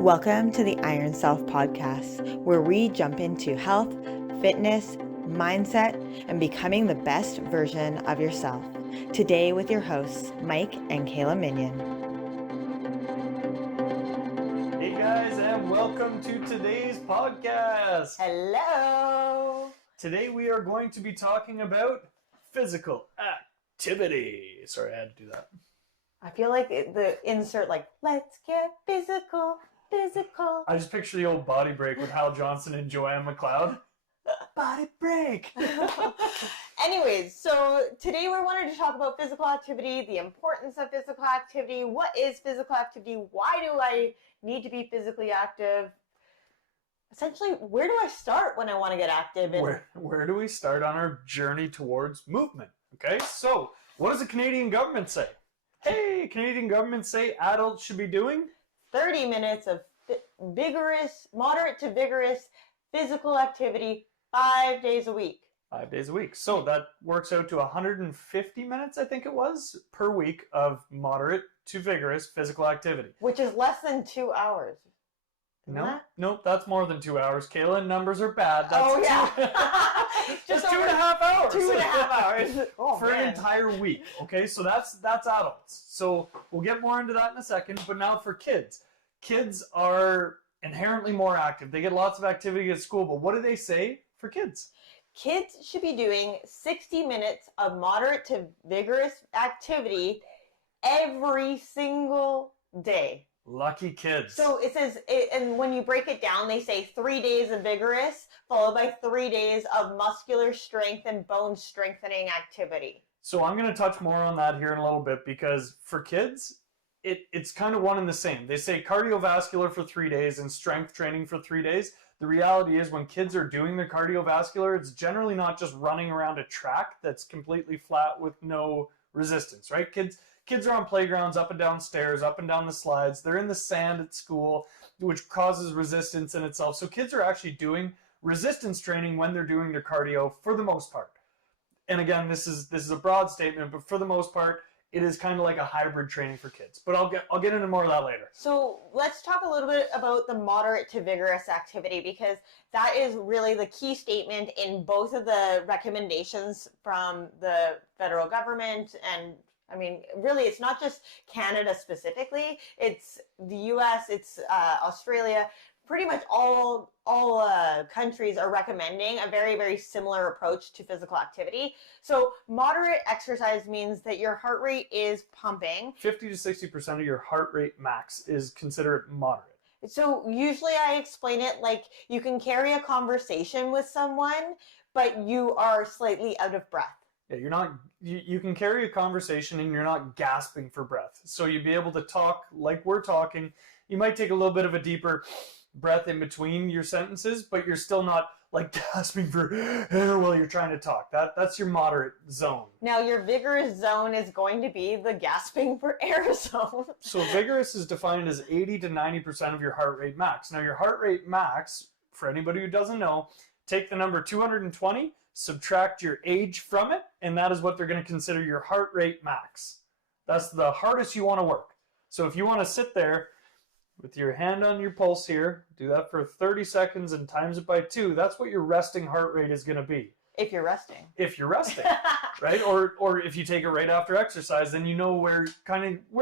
Welcome to the Iron Self podcast, where we jump into health, fitness, mindset, and becoming the best version of yourself. Today with your hosts, Mike and Kayla Minion. Hey guys, and welcome to today's podcast. Hello. Today we are going to be talking about physical activity. Sorry, I had to do that. I feel like the insert, let's get physical. I just picture the old Body Break with Hal Johnson and Joanne McLeod. Body Break. Anyways, so today we wanted to talk about physical activity, the importance of physical activity. What is physical activity? Why do I need to be physically active? Essentially, where do I start when I want to get active? Where do we start on our journey towards movement? Okay, so what does the Canadian government say? Hey, Canadian government say adults should be doing 30 minutes of moderate to vigorous physical activity 5 days a week. 5 days a week. So that works out to 150 minutes, I think it was, per week of moderate to vigorous physical activity. Which is less than 2 hours. No, that's more than 2 hours. Kayla, numbers are bad. That's Just 2.5 hours. 2.5 hours. For an entire week. Okay, so that's adults. So we'll get more into that in a second. But now for kids. Kids are inherently more active. They get lots of activity at school. But what do they say for kids? Kids should be doing 60 minutes of moderate to vigorous activity every single day. Lucky kids. So it says, and when you break it down, they say 3 days of vigorous, followed by 3 days of muscular strength and bone strengthening activity. So I'm going to touch more on that here in a little bit, because for kids, it's kind of one and the same. They say cardiovascular for 3 days and strength training for 3 days. The reality is when kids are doing the cardiovascular, it's generally not just running around a track that's completely flat with no resistance, right? Kids are on playgrounds, up and down stairs, up and down the slides. They're in the sand at school, which causes resistance in itself. So kids are actually doing resistance training when they're doing their cardio for the most part. And again, this is a broad statement, but for the most part, it is kind of like a hybrid training for kids. But I'll get into more of that later. So let's talk a little bit about the moderate to vigorous activity, because that is really the key statement in both of the recommendations from the federal government. And I mean, really, it's not just Canada specifically. It's the U.S., it's Australia. Pretty much all countries are recommending a very, very similar approach to physical activity. So moderate exercise means that your heart rate is pumping. 50 to 60% of your heart rate max is considered moderate. So usually I explain it like you can carry a conversation with someone, but you are slightly out of breath. Yeah, you can carry a conversation and you're not gasping for breath. So you'd be able to talk like we're talking. You might take a little bit of a deeper breath in between your sentences, but you're still not like gasping for air while you're trying to talk. That's your moderate zone. Now your vigorous zone is going to be the gasping for air zone. So vigorous is defined as 80 to 90% of your heart rate max. Now your heart rate max, for anybody who doesn't know, take the number 220, subtract your age from it, and that is what they're going to consider your heart rate max. That's the hardest you want to work. So if you want to sit there with your hand on your pulse here, do that for 30 seconds and times it by 2, that's what your resting heart rate is going to be. If you're resting. If you're resting, right? Or if you take it right after exercise, then you know where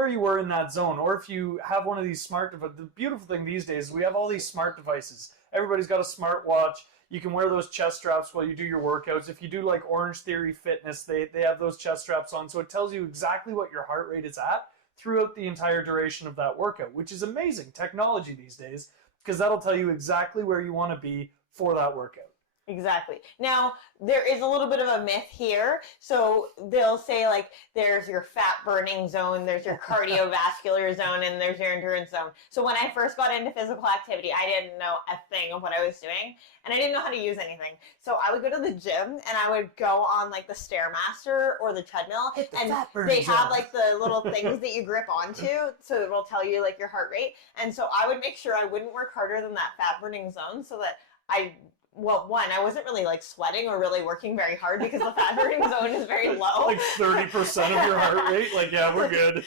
you were in that zone. Or if you have one of these the beautiful thing these days is we have all these smart devices. Everybody's got a smart watch. You can wear those chest straps while you do your workouts. If you do like Orange Theory Fitness, they have those chest straps on. So it tells you exactly what your heart rate is at throughout the entire duration of that workout, which is amazing technology these days, because that'll tell you exactly where you want to be for that workout. Exactly. Now, there is a little bit of a myth here. So they'll say like there's your fat burning zone, there's your cardiovascular zone, and there's your endurance zone. So when I first got into physical activity, I didn't know a thing of what I was doing, and I didn't know how to use anything. So I would go to the gym and I would go on like the Stairmaster or the treadmill, and they have like the little things that you grip onto, so it will tell you like your heart rate. And so I would make sure I wouldn't work harder than that fat burning zone so that I well, one, I wasn't really like sweating or really working very hard because the fat burning zone is very low. Like 30% of your heart rate? Like, yeah, we're good.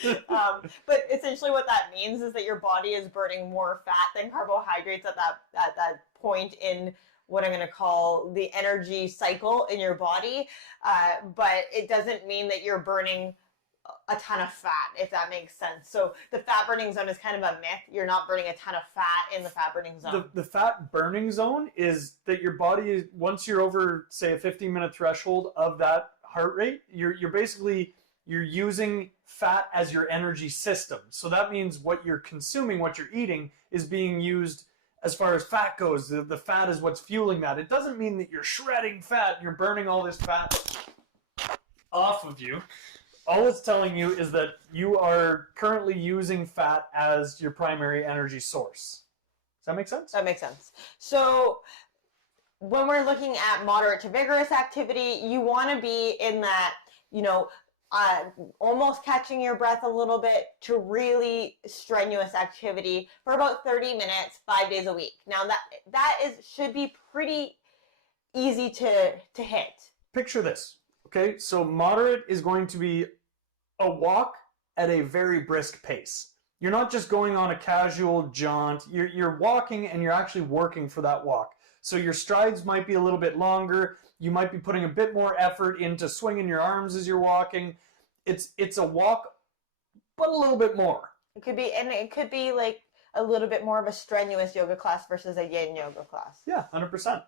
But essentially what that means is that your body is burning more fat than carbohydrates at that point in what I'm going to call the energy cycle in your body. But it doesn't mean that you're burning a ton of fat, if that makes sense. So the fat burning zone is kind of a myth. You're not burning a ton of fat in the fat burning zone. The fat burning zone is that your body, once you're over, say, a 15-minute threshold of that heart rate, you're using fat as your energy system. So that means what you're consuming, what you're eating, is being used as far as fat goes. The fat is what's fueling that. It doesn't mean that you're shredding fat and you're burning all this fat off of you. All it's telling you is that you are currently using fat as your primary energy source. Does that make sense? That makes sense. So when we're looking at moderate to vigorous activity, you want to be in that, almost catching your breath a little bit to really strenuous activity for about 30 minutes, 5 days a week. Now should be pretty easy to hit. Picture this. Okay, so moderate is going to be a walk at a very brisk pace. You're not just going on a casual jaunt. You're walking and you're actually working for that walk. So your strides might be a little bit longer. You might be putting a bit more effort into swinging your arms as you're walking. It's a walk, but a little bit more. It could be like a little bit more of a strenuous yoga class versus a yin yoga class. Yeah, 100%.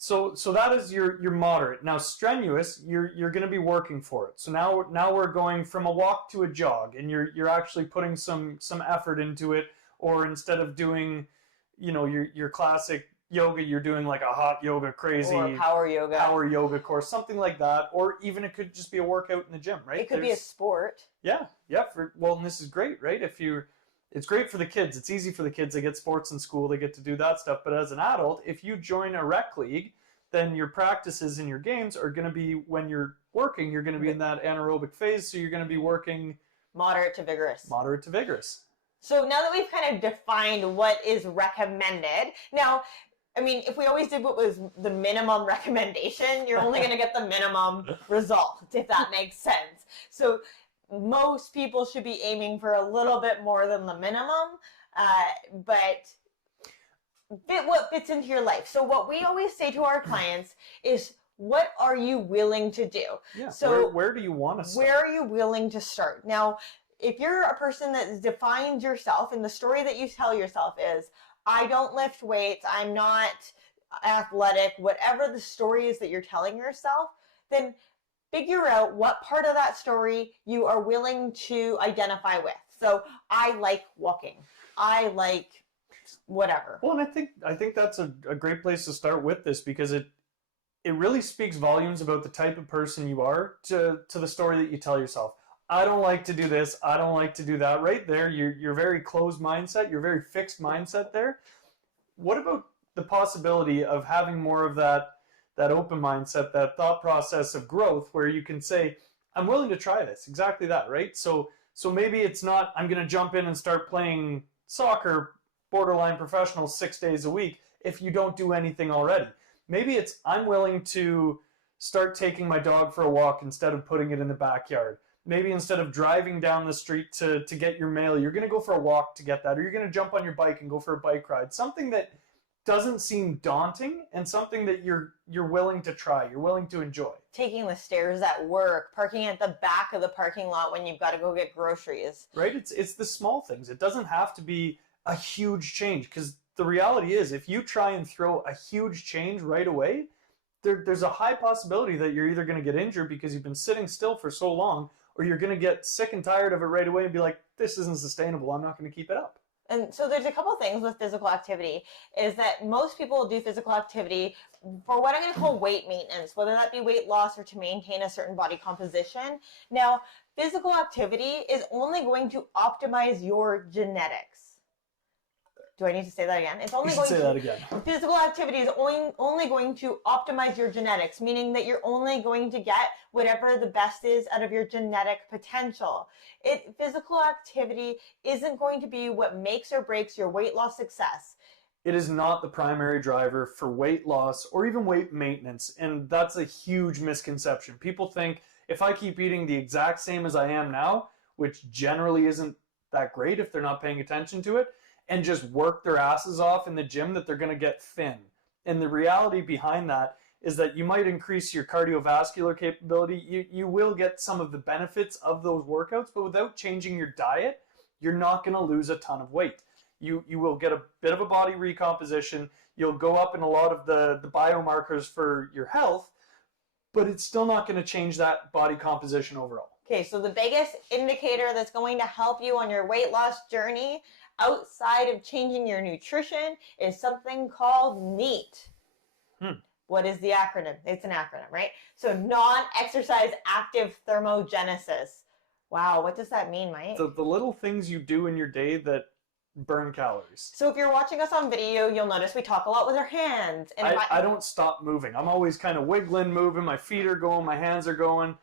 So that is your moderate. Now strenuous, you're going to be working for it. So now we're going from a walk to a jog, and you're actually putting some effort into it. Or instead of doing, your classic yoga, you're doing like a hot yoga crazy or power yoga course, something like that. Or even it could just be a workout in the gym, right? It could be a sport. Yeah. And this is great, right? It's great for the kids. It's easy for the kids. They get sports in school. They get to do that stuff. But as an adult, if you join a rec league, then your practices and your games are going to be, when you're working, you're going to be in that anaerobic phase. So you're going to be working moderate to vigorous. So now that we've kind of defined what is recommended, now, I mean, if we always did what was the minimum recommendation, you're only going to get the minimum result, if that makes sense. So most people should be aiming for a little bit more than the minimum, but what fits into your life. So what we always say to our clients is, what are you willing to do? Yeah. So where do you want to start? Where are you willing to start? Now, if you're a person that defines yourself, and the story that you tell yourself is, I don't lift weights, I'm not athletic, whatever the story is that you're telling yourself, then figure out what part of that story you are willing to identify with. So I like walking. I like whatever. Well, and I think that's a great place to start with this, because it really speaks volumes about the type of person you are to the story that you tell yourself. I don't like to do this. I don't like to do that. Right there, you're very closed mindset. You're very fixed mindset there. What about the possibility of having more of that open mindset, that thought process of growth, where you can say, I'm willing to try this, exactly that, right? So maybe it's not, I'm going to jump in and start playing soccer, borderline professional 6 days a week, if you don't do anything already. Maybe it's, I'm willing to start taking my dog for a walk instead of putting it in the backyard. Maybe instead of driving down the street to get your mail, you're going to go for a walk to get that, or you're going to jump on your bike and go for a bike ride. Something that doesn't seem daunting, and something that you're willing to try, you're willing to enjoy. Taking the stairs at work, parking at the back of the parking lot when you've got to go get groceries. Right? It's the small things. It doesn't have to be a huge change, because the reality is, if you try and throw a huge change right away, there's a high possibility that you're either going to get injured because you've been sitting still for so long, or you're going to get sick and tired of it right away and be like, this isn't sustainable, I'm not going to keep it up. And so there's a couple things with physical activity, is that most people do physical activity for what I'm going to call weight maintenance, whether that be weight loss or to maintain a certain body composition. Now, physical activity is only going to optimize your genetics. Do I need to say that again? It's only going to say that again. Physical activity is only going to optimize your genetics, meaning that you're only going to get whatever the best is out of your genetic potential. Physical activity isn't going to be what makes or breaks your weight loss success. it is not the primary driver for weight loss or even weight maintenance. And that's a huge misconception. People think if I keep eating the exact same as I am now, which generally isn't that great if they're not paying attention to it, and just work their asses off in the gym, that they're going to get thin. And the reality behind that is that you might increase your cardiovascular capability. You will get some of the benefits of those workouts, but without changing your diet, you're not going to lose a ton of weight. You will get a bit of a body recomposition. You'll go up in a lot of the biomarkers for your health, but it's still not going to change that body composition overall. Okay, so the biggest indicator that's going to help you on your weight loss journey outside of changing your nutrition is something called NEAT. What is the acronym? It's an acronym, right? So non-exercise active thermogenesis. Wow, what does that mean, Mike? The little things you do in your day that burn calories. So if you're watching us on video, you'll notice we talk a lot with our hands. And I don't stop moving. I'm always kind of wiggling, moving. My feet are going, my hands are going.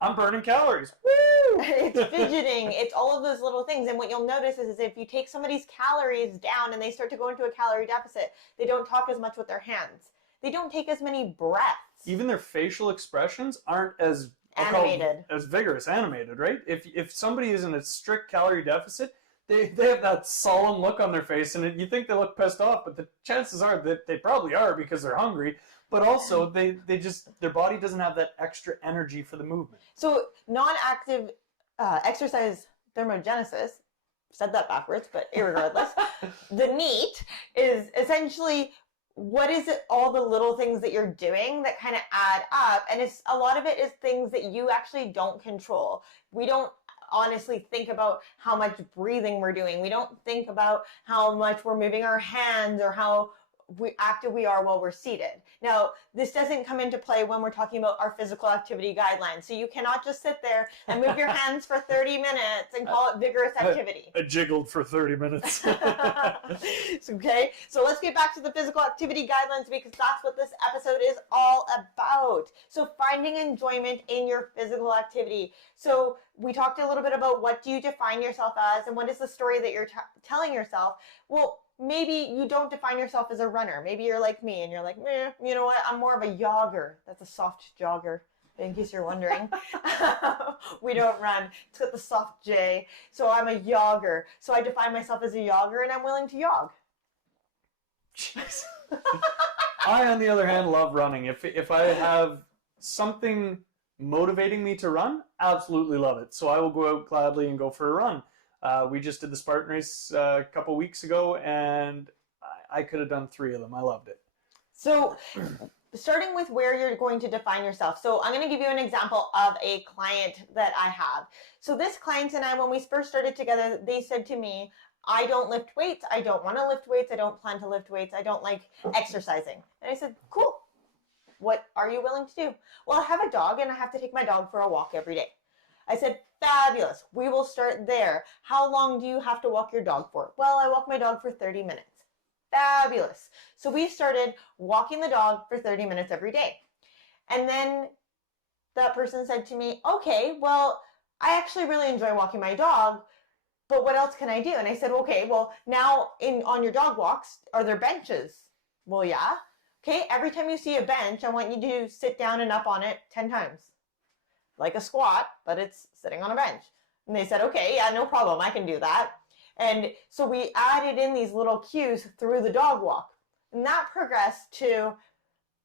I'm burning calories. Woo! It's fidgeting. It's all of those little things. And what you'll notice is if you take somebody's calories down and they start to go into a calorie deficit, they don't talk as much with their hands. They don't take as many breaths. Even their facial expressions aren't as animated, as vigorous, animated, right? If somebody is in a strict calorie deficit, they have that solemn look on their face, and you think they look pissed off, but the chances are that they probably are because they're hungry. But also, they just, their body doesn't have that extra energy for the movement. So non-active exercise thermogenesis, said that backwards, but irregardless, the NEAT is essentially what is it, all the little things that you're doing that kind of add up, and it's a lot of it is things that you actually don't control. We don't honestly think about how much breathing we're doing. We don't think about how much we're moving our hands or how active we are while we're seated. Now, this doesn't come into play when we're talking about our physical activity guidelines. So you cannot just sit there and move your hands for 30 minutes and call it vigorous activity. I jiggled for 30 minutes. Okay, so let's get back to the physical activity guidelines because that's what this episode is all about. So finding enjoyment in your physical activity. So we talked a little bit about what do you define yourself as and what is the story that you're telling yourself. Well, maybe you don't define yourself as a runner. Maybe you're like me and you're like, meh, you know what? I'm more of a jogger. That's a soft jogger, in case you're wondering. We don't run. It's got the soft J. So I'm a jogger. So I define myself as a jogger and I'm willing to jog. Jeez. I, on the other hand, love running. If I have something motivating me to run, absolutely love it. So I will go out gladly and go for a run. We just did the Spartan race a couple weeks ago, and I could have done 3 of them. I loved it. So starting with where you're going to define yourself. So I'm going to give you an example of a client that I have. So this client and I, when we first started together, they said to me, I don't lift weights. I don't want to lift weights. I don't plan to lift weights. I don't like exercising. And I said, cool. What are you willing to do? Well, I have a dog, and I have to take my dog for a walk every day. I said, fabulous. We will start there. How long do you have to walk your dog for? Well, I walk my dog for 30 minutes. Fabulous. So we started walking the dog for 30 minutes every day. And then that person said to me, okay, well, I actually really enjoy walking my dog, but what else can I do? And I said, okay, well, now on your dog walks, are there benches? Well, yeah. Okay, every time you see a bench, I want you to sit down and up on it 10 times. Like a squat, but it's sitting on a bench. And they said, okay, yeah, no problem. I can do that. And so we added in these little cues through the dog walk. And that progressed to,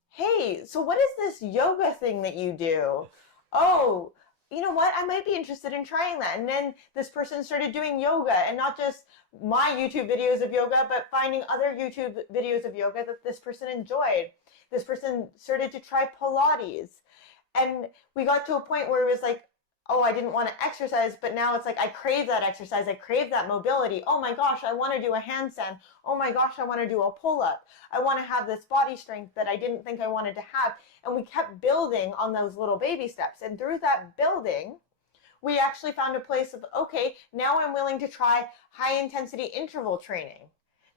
hey, so what is this yoga thing that you do? Oh, you know what? I might be interested in trying that. And then this person started doing yoga, and not just my YouTube videos of yoga, but finding other YouTube videos of yoga that this person enjoyed. This person started to try Pilates. And we got to a point where it was like, oh, I didn't want to exercise, but now it's like, I crave that exercise. I crave that mobility. Oh my gosh, I want to do a handstand. Oh my gosh, I want to do a pull-up. I want to have this body strength that I didn't think I wanted to have. And we kept building on those little baby steps. And through that building, we actually found a place of, okay, now I'm willing to try high intensity interval training.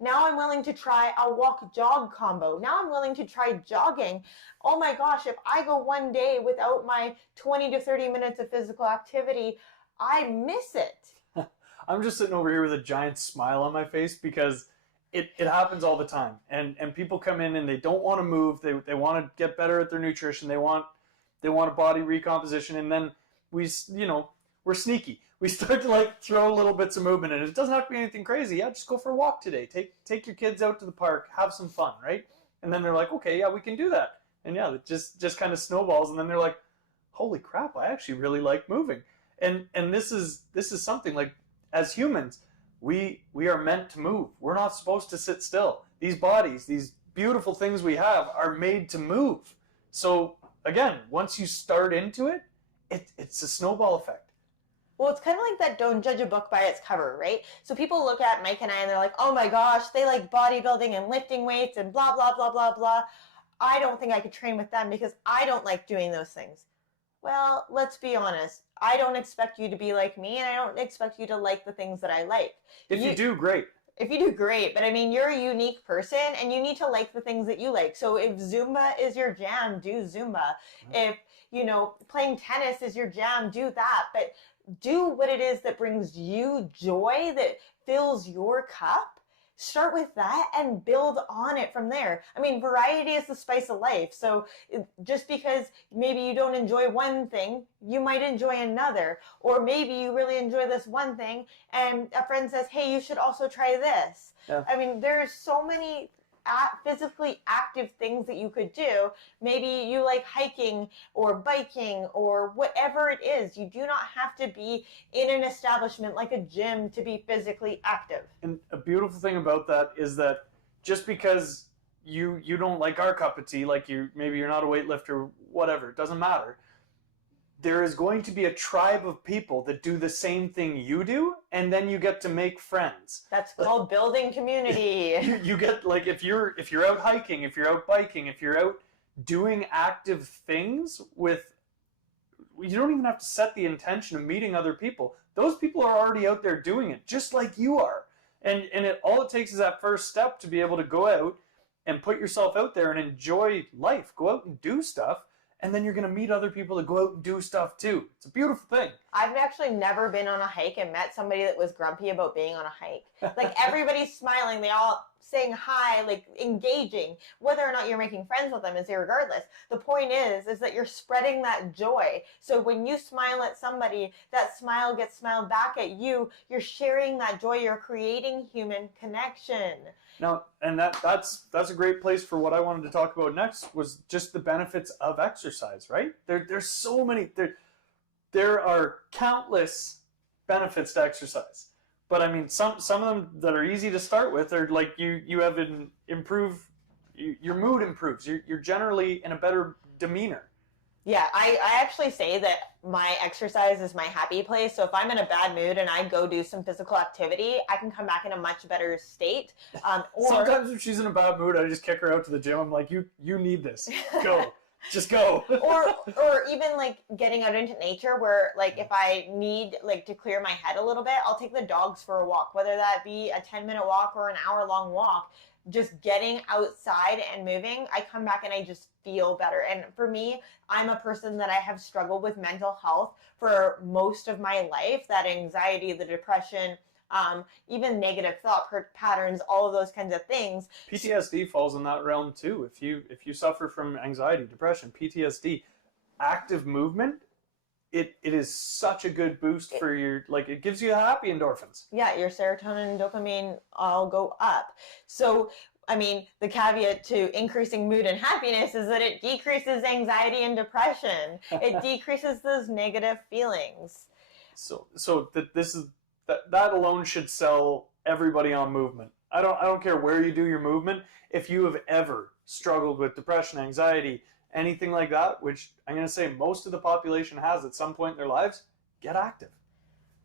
Now I'm willing to try a walk-jog combo. Now I'm willing to try jogging. Oh my gosh, if I go one day without my 20 to 30 minutes of physical activity, I miss it. I'm just sitting over here with a giant smile on my face because it happens all the time. And people come in and they don't want to move. They want to get better at their nutrition. They want a body recomposition. And then we're sneaky. We start to like throw little bits of movement in. It doesn't have to be anything crazy. Yeah, just go for a walk today. Take your kids out to the park. Have some fun, right? And then they're like, okay, yeah, we can do that. And yeah, it just kind of snowballs. And then they're like, holy crap, I actually really like moving. And this is something like, as humans, we are meant to move. We're not supposed to sit still. These bodies, these beautiful things we have, are made to move. So again, once you start into it, it's a snowball effect. Well, it's kind of like that don't judge a book by its cover, right? So people look at Mike and I and they're like, oh my gosh, they like bodybuilding and lifting weights and blah, blah, blah, blah, blah. I don't think I could train with them because I don't like doing those things. Well, let's be honest. I don't expect you to be like me, and I don't expect you to like the things that I like. If you do, great. If you do, great. But I mean, you're a unique person, and you need to like the things that you like. So if Zumba is your jam, do Zumba. If, playing tennis is your jam, do that. But do what it is that brings you joy, that fills your cup. Start with that and build on it from there. I mean, variety is the spice of life. So just because maybe you don't enjoy one thing, you might enjoy another. Or maybe you really enjoy this one thing and a friend says, hey, you should also try this. Yeah. I mean, there's so many physically active things that you could do. Maybe you like hiking or biking or whatever it is. You do not have to be in an establishment like a gym to be physically active. And a beautiful thing about that is that just because you don't like our cup of tea, like maybe you're not a weightlifter, whatever, it doesn't matter. There is going to be a tribe of people that do the same thing you do, and then you get to make friends. That's called building community. You get, like, if you're out hiking, if you're out biking, if you're out doing active things you don't even have to set the intention of meeting other people. Those people are already out there doing it, just like you are. And all it takes is that first step to be able to go out and put yourself out there and enjoy life. Go out and do stuff. And then you're going to meet other people that go out and do stuff too. It's a beautiful thing. I've actually never been on a hike and met somebody that was grumpy about being on a hike. Like, everybody's smiling. They all saying hi, like engaging. Whether or not you're making friends with them is irregardless. The point is that you're spreading that joy. So when you smile at somebody, that smile gets smiled back at you. You're sharing that joy. You're creating human connection. Now, and that's a great place for what I wanted to talk about next, was just the benefits of exercise, right? There's so many, there are countless benefits to exercise. But I mean, some of them that are easy to start with are like you have an your mood improves. You're generally in a better demeanor. Yeah, I actually say that my exercise is my happy place. So if I'm in a bad mood and I go do some physical activity, I can come back in a much better state. Sometimes if she's in a bad mood, I just kick her out to the gym. I'm like, you need this. Go. Just go. or even like getting out into nature where, like, if I need like to clear my head a little bit, I'll take the dogs for a walk, whether that be a 10-minute walk or an hour-long walk. Just getting outside and moving, I come back and I just feel better. And for me, I'm a person that I have struggled with mental health for most of my life. That anxiety, the depression, even negative thought patterns, all of those kinds of things. PTSD falls in that realm too. If you suffer from anxiety, depression, PTSD, active movement, it is such a good boost for your, like, it gives you happy endorphins. Yeah, your serotonin and dopamine all go up. So, I mean, the caveat to increasing mood and happiness is that it decreases anxiety and depression. It decreases those negative feelings. So that alone should sell everybody on movement. I don't care where you do your movement. If you have ever struggled with depression, anxiety, anything like that, which I'm going to say most of the population has at some point in their lives, get active.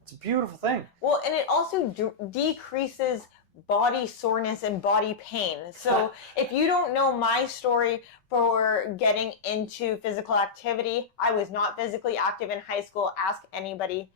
It's a beautiful thing. Well, and it also decreases body soreness and body pain. So if you don't know my story for getting into physical activity, I was not physically active in high school. Ask anybody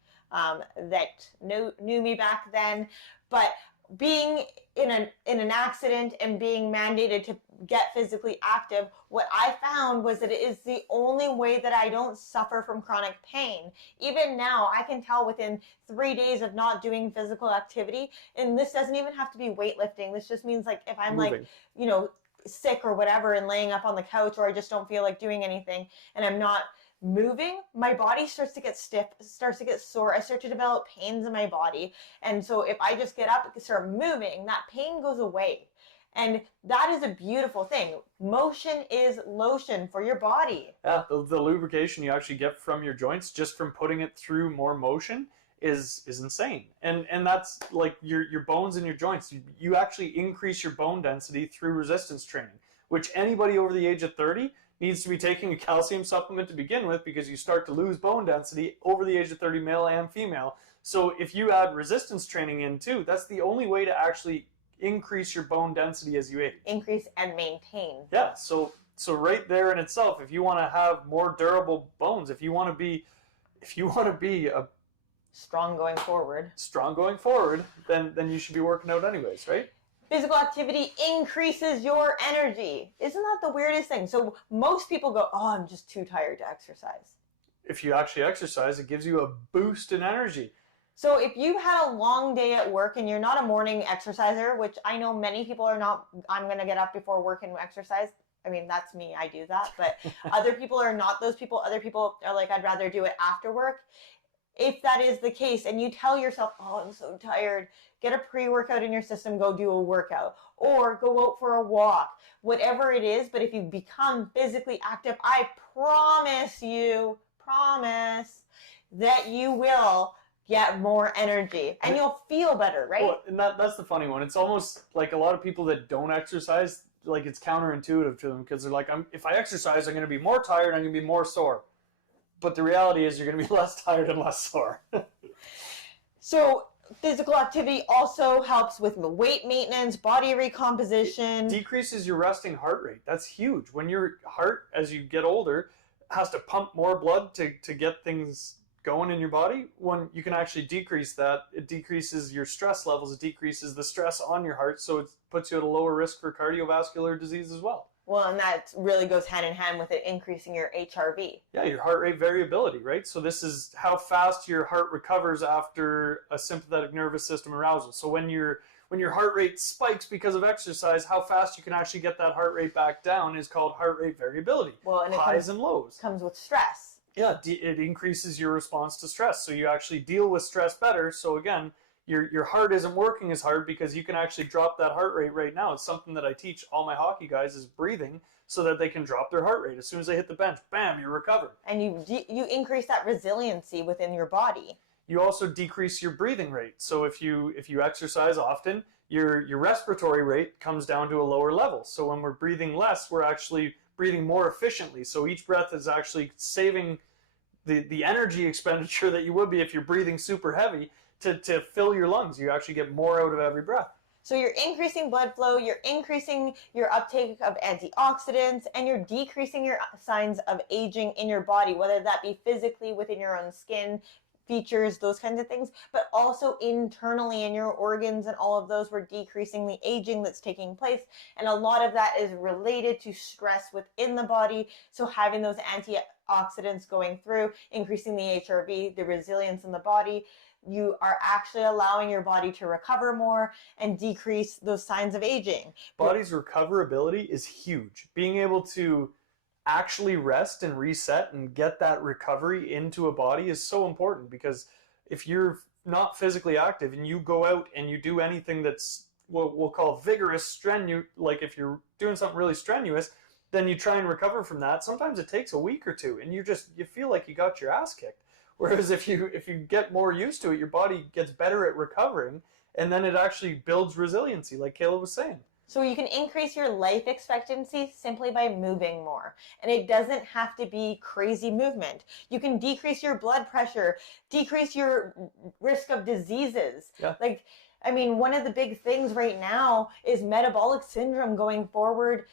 that knew me back then. But being in an accident and being mandated to get physically active, what I found was that it is the only way that I don't suffer from chronic pain. Even now, I can tell within 3 days of not doing physical activity, and this doesn't even have to be weightlifting. This just means like if I'm Moving. like, sick or whatever and laying up on the couch, or I just don't feel like doing anything and I'm not moving, my body starts to get stiff, starts to get sore. I start to develop pains in my body. And so if I just get up and start moving, that pain goes away. And that is a beautiful thing. Motion is lotion for your body. Yeah, the lubrication you actually get from your joints just from putting it through more motion is insane. And that's like your bones and your joints. You actually increase your bone density through resistance training, which anybody over the age of 30 needs to be taking a calcium supplement to begin with, because you start to lose bone density over the age of 30, male and female. So if you add resistance training in too, that's the only way to actually increase your bone density as you age. Increase and maintain. Yeah, so right there in itself, if you want to have more durable bones, if you want to be a strong going forward, then you should be working out anyways, right? Physical activity increases your energy. Isn't that the weirdest thing? So most people go, oh, I'm just too tired to exercise. If you actually exercise, it gives you a boost in energy. So if you've had a long day at work and you're not a morning exerciser, which I know many people are not, I'm going to get up before work and exercise. I mean, that's me, I do that. But other people are not those people. Other people are like, I'd rather do it after work. If that is the case and you tell yourself, oh, I'm so tired, get a pre-workout in your system, go do a workout, or go out for a walk, whatever it is. But if you become physically active, I promise that you will get more energy and you'll feel better, right? Well, and that's the funny one. It's almost like a lot of people that don't exercise, like it's counterintuitive to them, because they're like, if I exercise, I'm going to be more tired, I'm going to be more sore. But the reality is you're going to be less tired and less sore. So physical activity also helps with weight maintenance, body recomposition. It decreases your resting heart rate. That's huge. When your heart, as you get older, has to pump more blood to get things going in your body, when you can actually decrease that, it decreases your stress levels, it decreases the stress on your heart, so it puts you at a lower risk for cardiovascular disease as well. Well, and that really goes hand in hand with it increasing your HRV. Yeah, your heart rate variability, right? So this is how fast your heart recovers after a sympathetic nervous system arousal. So when your heart rate spikes because of exercise, how fast you can actually get that heart rate back down is called heart rate variability. Well, and highs and lows. Comes with stress. Yeah, it increases your response to stress. So you actually deal with stress better. So again, your heart isn't working as hard because you can actually drop that heart rate right now. It's something that I teach all my hockey guys is breathing so that they can drop their heart rate. As soon as they hit the bench, bam, you're recovered. And you increase that resiliency within your body. You also decrease your breathing rate. So if you exercise often, your respiratory rate comes down to a lower level. So when we're breathing less, we're actually breathing more efficiently. So each breath is actually saving the energy expenditure that you would be if you're breathing super heavy to fill your lungs. You actually get more out of every breath. So you're increasing blood flow, you're increasing your uptake of antioxidants, and you're decreasing your signs of aging in your body, whether that be physically within your own skin, features, those kinds of things, but also internally in your organs and all of those. We're decreasing the aging that's taking place. And a lot of that is related to stress within the body. So having those antioxidants going through, increasing the HRV, the resilience in the body, you are actually allowing your body to recover more and decrease those signs of aging. Body's recoverability is huge. Being able to actually rest and reset and get that recovery into a body is so important, because if you're not physically active and you go out and you do anything that's what we'll call vigorous, like if you're doing something really strenuous, then you try and recover from that. Sometimes it takes a week or two and you feel like you got your ass kicked. Whereas if you get more used to it, your body gets better at recovering, and then it actually builds resiliency, like Kayla was saying. So you can increase your life expectancy simply by moving more. And it doesn't have to be crazy movement. You can decrease your blood pressure, decrease your risk of diseases. Yeah. Like, I mean, one of the big things right now is metabolic syndrome going forward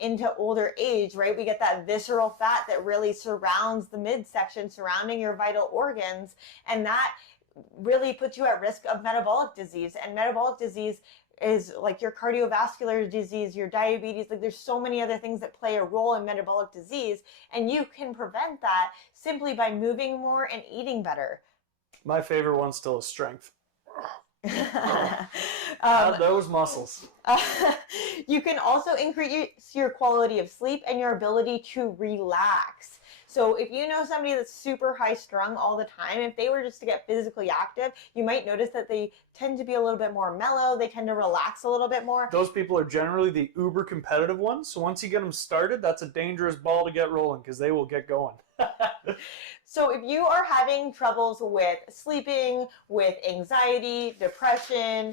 into older age, right? We get that visceral fat that really surrounds the midsection, surrounding your vital organs. And that really puts you at risk of metabolic disease. And metabolic disease is like your cardiovascular disease, your diabetes. Like there's so many other things that play a role in metabolic disease, and you can prevent that simply by moving more and eating better. My favorite one still is strength. um, Those muscles. You can also increase your quality of sleep and your ability to relax. So if you know somebody that's super high strung all the time, if they were just to get physically active, you might notice that they tend to be a little bit more mellow. They tend to relax a little bit more. Those people are generally the uber competitive ones. So once you get them started, that's a dangerous ball to get rolling because they will get going. So if you are having troubles with sleeping, with anxiety, depression,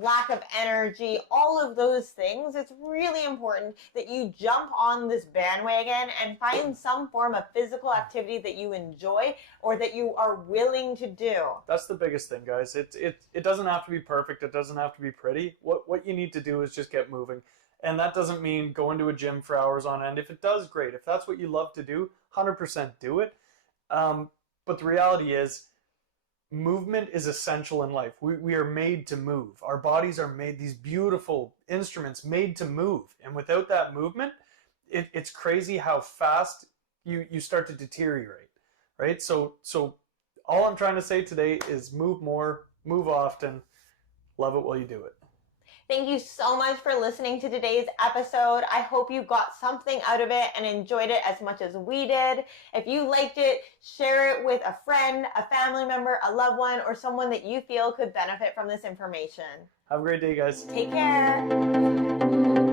lack of energy, all of those things, it's really important that you jump on this bandwagon and find some form of physical activity that you enjoy or that you are willing to do. That's the biggest thing, guys. It doesn't have to be perfect. It doesn't have to be pretty. What you need to do is just get moving. And that doesn't mean going to a gym for hours on end. If it does, great. If that's what you love to do, 100% do it. But the reality is, movement is essential in life. We are made to move. Our bodies are made, these beautiful instruments made to move. And without that movement, it's crazy how fast you start to deteriorate, right? So all I'm trying to say today is move more, move often, love it while you do it. Thank you so much for listening to today's episode. I hope you got something out of it and enjoyed it as much as we did. If you liked it, share it with a friend, a family member, a loved one, or someone that you feel could benefit from this information. Have a great day, guys. Take care.